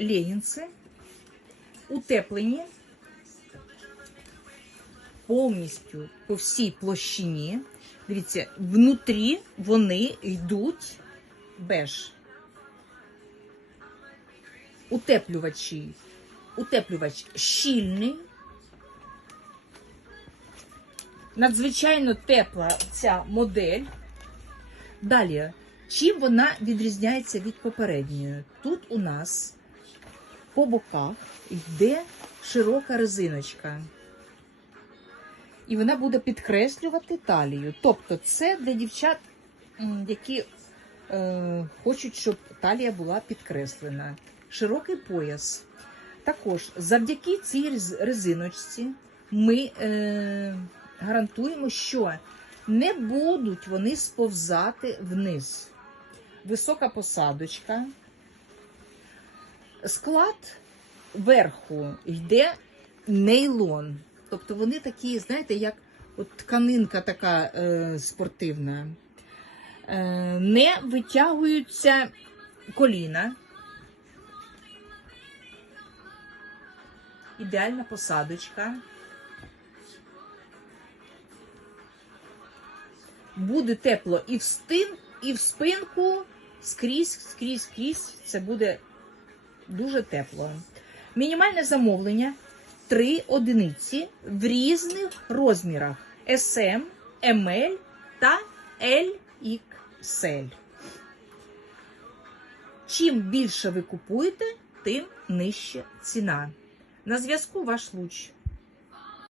легінси, утеплені повністю по всій площині. Дивіться, внутрі вони йдуть беж. Утеплювачі. Утеплювач щільний. Надзвичайно тепла ця модель. Далі, чим вона відрізняється від попередньої? Тут у нас по боках йде широка резиночка. І вона буде підкреслювати талію. Тобто, це для дівчат, які е, хочуть, щоб талія була підкреслена. Широкий пояс. Також завдяки цій резиночці ми е, гарантуємо, що не будуть вони сповзати вниз. Висока посадочка. Склад верху йде нейлон. Тобто вони такі, знаєте, як от тканинка така е, спортивна. Е, не витягуються коліна. Ідеальна посадочка. Буде тепло і в стин, і в спинку, скрізь, скрізь, скрізь. Це буде дуже тепло. Мінімальне замовлення 3 одиниці в різних розмірах SM, ML та LXL. Чим більше ви купуєте, тим нижча ціна. На зв'язку ваш луч.